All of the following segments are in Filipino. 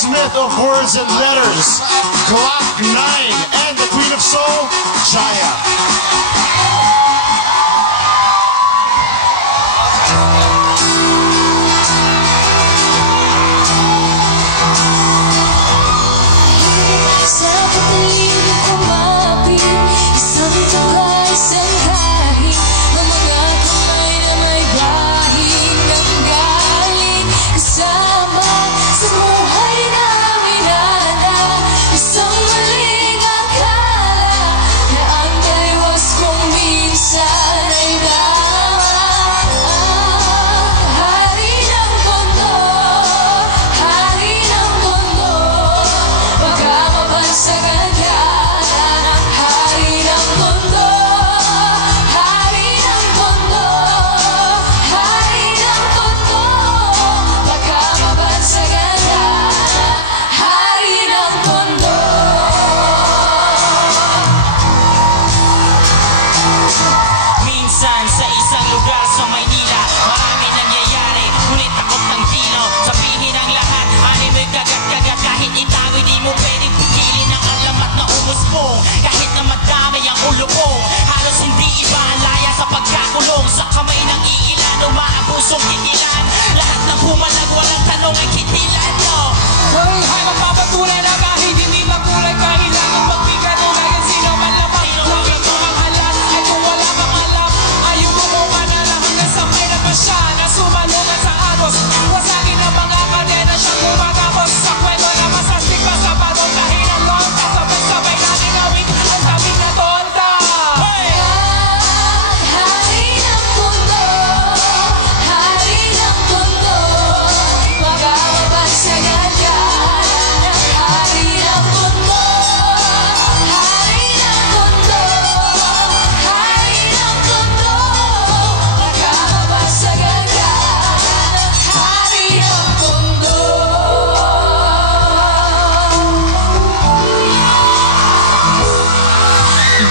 Smith of Words and Letters, Glock 9, and the Queen of Soul, Jaya.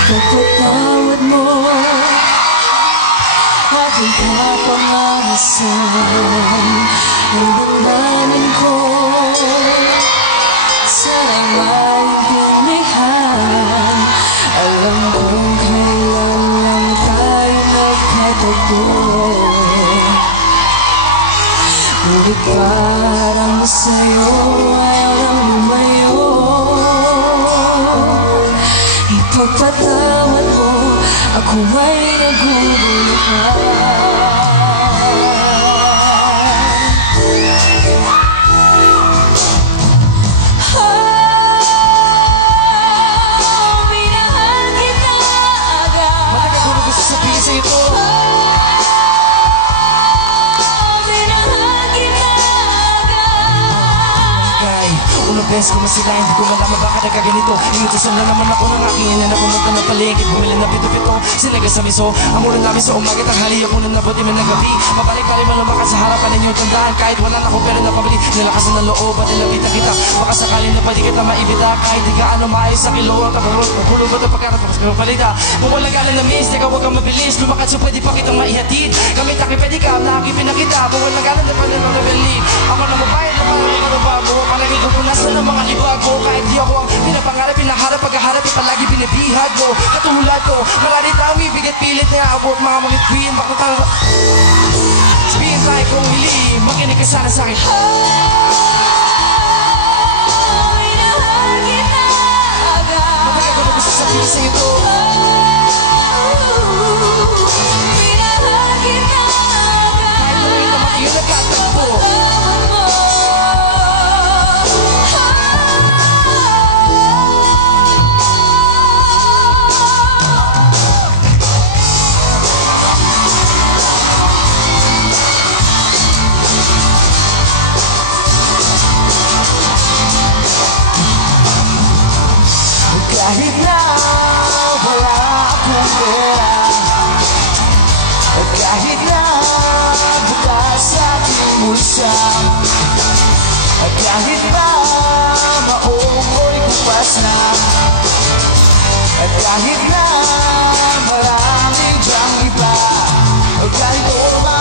Pagpatawad mo aking kapamarasan ang damdamin ko. Sana'y maintindihan. Alam kong kailan lang tayo nagkatago, ngunit parang sa'yo ayaw nang lumayo. Ipagpatawad mo, ako ay naguguluhan. Minahal kita agad. Matagal ko na gusto sabihin sa'yo to. Minahal kita agad. Unang beses ko masila, hindi ko malaman bakit nagkaganito. Inutusan na naman ako ng aking ina na pumunta ng palengke, bumili na pito-pito, sinaga sa miso. Ang ulan namin sa umaga, tanghali ako na nabuti man ng gabi. Mabalik-balik malumakas sa harapan ninyong tandaan. Kahit wala na ako pero napabili, nilakasan ng loob at nilapitan kita. Baka sakaling na pwede kita maibita, kahit di gaano maayos sa kilo. Ang tabarot, pagpulong ba't ang pagkarat, tapos kami palita. Kung walang galang na miss, teka huwag kang mabilis. Lumakad so pwede pa kitang maihatid. Gamit aking pedicab na aking pinakita. Kung walang galang na pwede na nabili. Ako na mabayad na parang ikaw palagi ko punasan ng mga libago. Kahit di ako ang pinapangarap, pinaharap, paghaharap, palagi binibihag ko. Katulad ko, marami tao ibigay pilit na abot mga mga queen. Bakit tayo sabihin tayo kong hili, makinig ka sana sa'kin. Minahal kita agad. Matagal ko na gusto sabihin sa'yo to. Minahal kita agad. Kahit lumin naman yun nagkatagpo. Kahit na wala akong pera, kahit na bukas sa aking bulsa, kahit pa maumoy kupas na, kahit na maraming dyang iba, kahit ba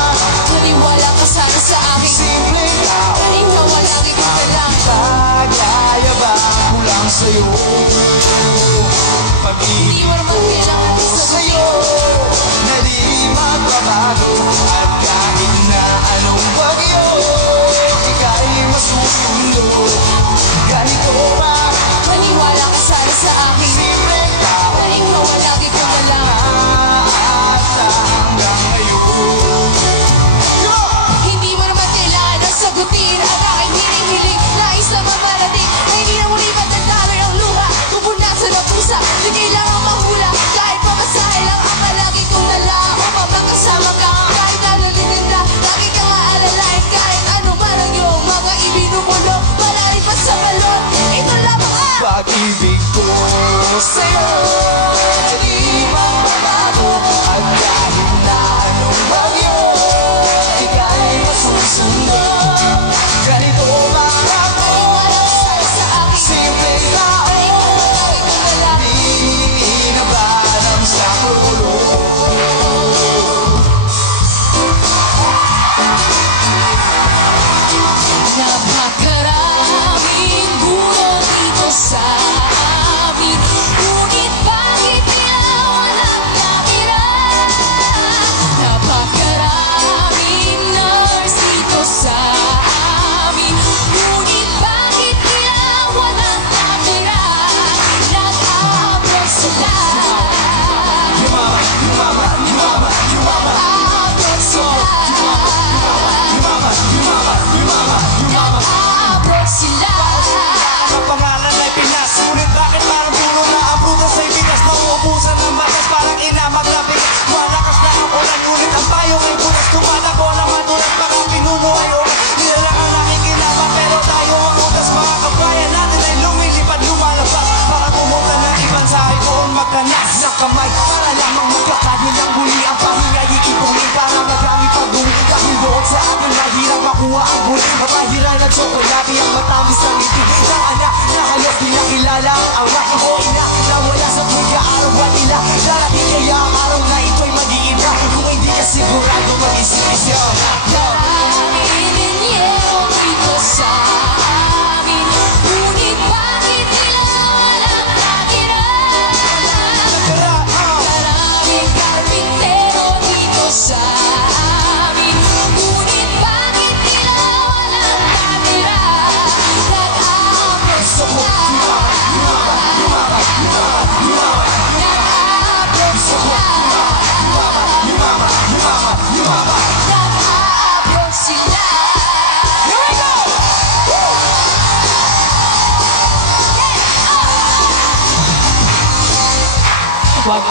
Maniwala ka sana sa aking simpleng tao, ikaw ang lagi kong kailangan. pag-ibig ko sa'yo di magbabago. At kahit na anong bagyo ika'y masusunod. Ganito para ako, simpleng tao, di na ba alam sa ulo? Napakaraming gulo dito sa amin, ngunit bakit kaya walang natira? Napakaraming nurse dito sa amin, ngunit bakit kaya walang natira? Nag-aabot sila. Yumama, yumama, yumama, yumama, Nag-aabot sila. yumama, yumama, yumama, yumama. Nag-aabot sila. Ang pangalan ay Pinas, ngunit bakit parang puro na ang butas ay bigas? Mauubusan ng matas, parang inamag na bigas. Malakas na ang ulan, ngunit ang payong ay butas. Tumatakbo ng madulas, baka pinuno ay oras. Nila ang nakikinama, pero tayo ang utas. Mga kabayan natin ay lumilipad, lumalabas para pumunta ng ibang sahay doon magkanas ng kamay, para lamang magkakanin ng muli. Ang pahinga iipunin para magamit pag-uwi. Dahil doon sa atin mahirap makuha ang buli. Mapahira na tsokolate ang matamis ng ngiti ng anak na halos di nakilala ang ama o ina na wala sa tuwing arawan nila. Darating kaya ang araw na ito'y mag-iiba kung hindi ka sigurado mag-isip-isip. Maraming linyero dito sa amin, ngunit bakit nila walang natira? Maraming karpintero dito sa amin, ngunit bakit nila walang natira? Nag-aabot sila. Nag-aabot sila. Nag-aabot sila. Here we go! Wag